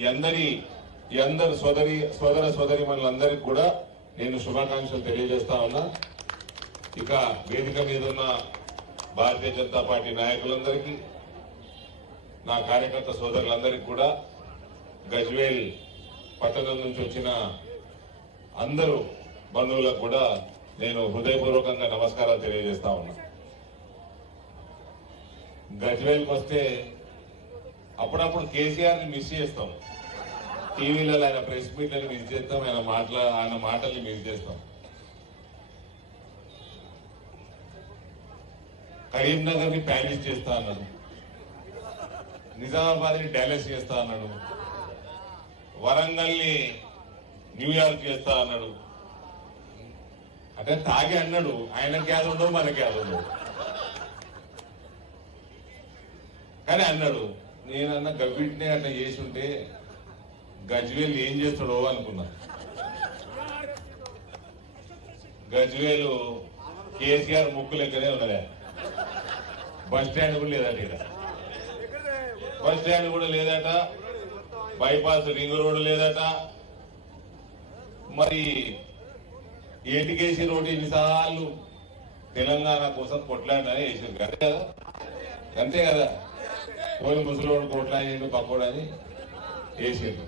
ఈ అందరు సోదర సోదరీమణులందరికీ కూడా నేను శుభాకాంక్షలు తెలియజేస్తా ఉన్నా. ఇక వేదిక మీద ఉన్న భారతీయ జనతా పార్టీ నాయకులందరికీ, నా కార్యకర్త సోదరులందరికీ కూడా, గజ్వేల్ పట్టణం నుంచి వచ్చిన అందరూ బంధువులకు కూడా నేను హృదయపూర్వకంగా నమస్కారాలు తెలియజేస్తా ఉన్నా. గజ్వేల్కి వస్తే అప్పుడప్పుడు కేసీఆర్ని మిస్ చేస్తాం. టీవీలలో ఆయన ప్రెస్ మీట్లను మిస్ చేస్తాం, ఆయన మాటల్ని మిస్ చేస్తాం. కరీంనగర్ని ప్యారిస్ చేస్తా అన్నాడు, నిజామాబాద్ని డాలస్ చేస్తా అన్నాడు, వరంగల్ని న్యూయార్క్ చేస్తా అన్నాడు. అంటే తాగి అన్నాడు. ఆయనకి యాద ఉండవు, మనకి యాద ఉండవు, కానీ అన్నాడు. నేనన్నా గవ్విటినే అట్లా చేసి ఉంటే గజ్వేల్ ఏం చేస్తాడో అనుకున్నా. గజ్వేలు కేసీఆర్ ముక్కు లెక్కనే ఉన్నదా. బస్ స్టాండ్ కూడా లేదట, ఇక్కడ బస్ స్టాండ్ కూడా లేదట, బైపాస్ రింగ్ రోడ్డు లేదట. మరి ఏటికేసి రోడ్డు ఎన్నిసార్లు తెలంగాణ కోసం కొట్లాడని వేసారు కదా, అంతే కదా. పోయి ముసలోడు కొట్లాడిండు పక్కోడని వేసారు.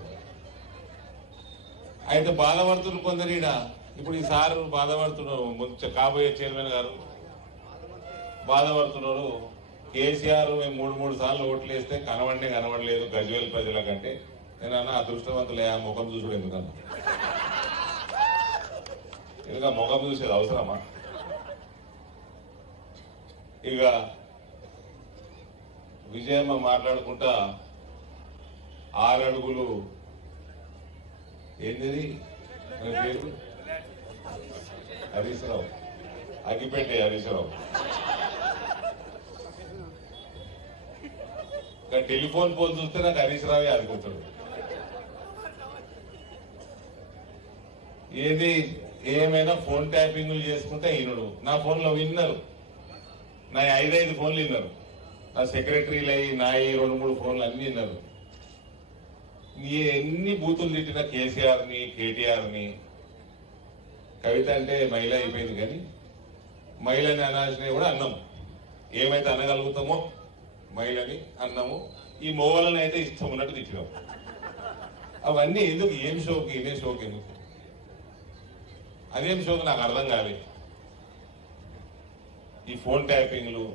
అయితే బాధపడుతున్నారు కొందరు. ఇప్పుడు ఈ సార్ బాధపడుతున్నారు, కాబోయే చైర్మన్ గారు బాధపడుతున్నారు. కేసీఆర్ మేము 3 సార్లు ఓట్లు వేస్తే కనబడలేదు గజ్వేల్ ప్రజల కంటే. నేను అన్న అదృష్టవంతులే, ఆ ముఖం చూసుడు ఎందుకన్నా, ఎందుక ముఖం చూసేది అవసరమా? ఇక విజయమ్మ మాట్లాడుకుంటా 6 అడుగులు ఏంటిది పేరు, హరీష్ రావు, అగ్గిపెట్టే హరీష్ రావు. టెలిఫోన్ పోల్ చూస్తే నాకు హరీష్ రావే అనుకుంటాడు. ఏమైనా ఫోన్ ట్యాపింగ్లు చేసుకుంటే ఈయనడు. నా ఫోన్లో విన్నారు, నా 5 ఫోన్లు విన్నారు, నా సెక్రటరీలు అయ్యి నా 2-3 ఫోన్లు అన్ని విన్నారు. ఎన్ని బూతులు తిట్టిన కేసీఆర్ని, కేటీఆర్ని. కవిత అంటే మహిళ అయిపోయింది, కానీ మహిళని అనాల్సినవి కూడా అన్నాము. ఏమైతే అనగలుగుతామో మహిళని అన్నాము. ఈ మోవలని అయితే ఇష్టం ఉన్నట్టు తిట్టినాము. అవన్నీ ఎందుకు? ఏం షోకి, ఇదే షోకి ఎందుకు? అదేం షోకి నాకు అర్థం కాలేదు. ఈ ఫోన్ ట్యాపింగ్లు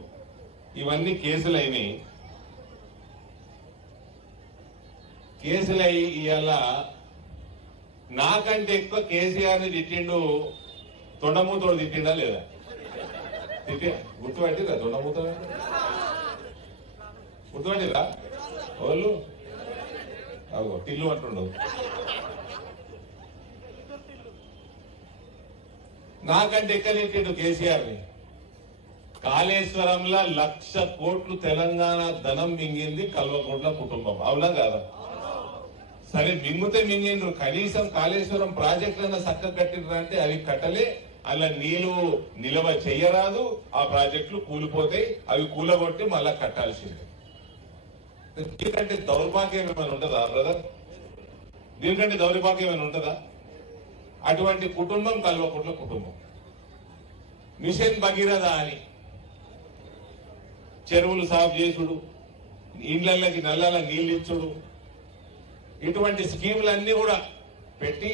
ఇవన్నీ కేసులు అయినాయి. కేసులు అయ్యి ఇవాళ నాకంటే ఎక్కువ కేసీఆర్ని తిట్టిండు. తొండమూతోడు తిట్టిండా లేదా? గుర్తుపట్టిరా? తొండమూతోడు గుర్తుపట్టిరా? వాళ్ళు అగో టిల్లు అంటుండవు. నాకంటే ఎక్కడ తిట్టిండు కేసీఆర్ని. కాళేశ్వరంలో 1,00,000 కోట్లు తెలంగాణ ధనం మింగింది కల్వకుంట్ల కుటుంబం, అవునా కాదా? సరే మింగితే మింగిండ్రు, కనీసం కాళేశ్వరం ప్రాజెక్టులన్నా చక్కగా కట్టిండ్రు అంటే అవి కట్టలే. అలా నీళ్లు నిలవ చెయ్యరాదు, ఆ ప్రాజెక్టులు కూలిపోతాయి, అవి కూలగొట్టి మళ్ళా కట్టాల్సిందే. దీనికంటే దౌర్భాగ్యం ఏమైనా ఉంటుందా బ్రదర్? దీనికంటే దౌర్భాగ్యం ఏమైనా ఉంటుందా? అటువంటి కుటుంబం కల్వకుంట్ల కుటుంబం. మిషన్ భగీరథ అని చెరువులు సాగు చేసుడు, ఇండ్లకి నల్లల నీళ్ళు ఇచ్చుడు, ఇటువంటి స్కీములన్నీ కూడా పెట్టి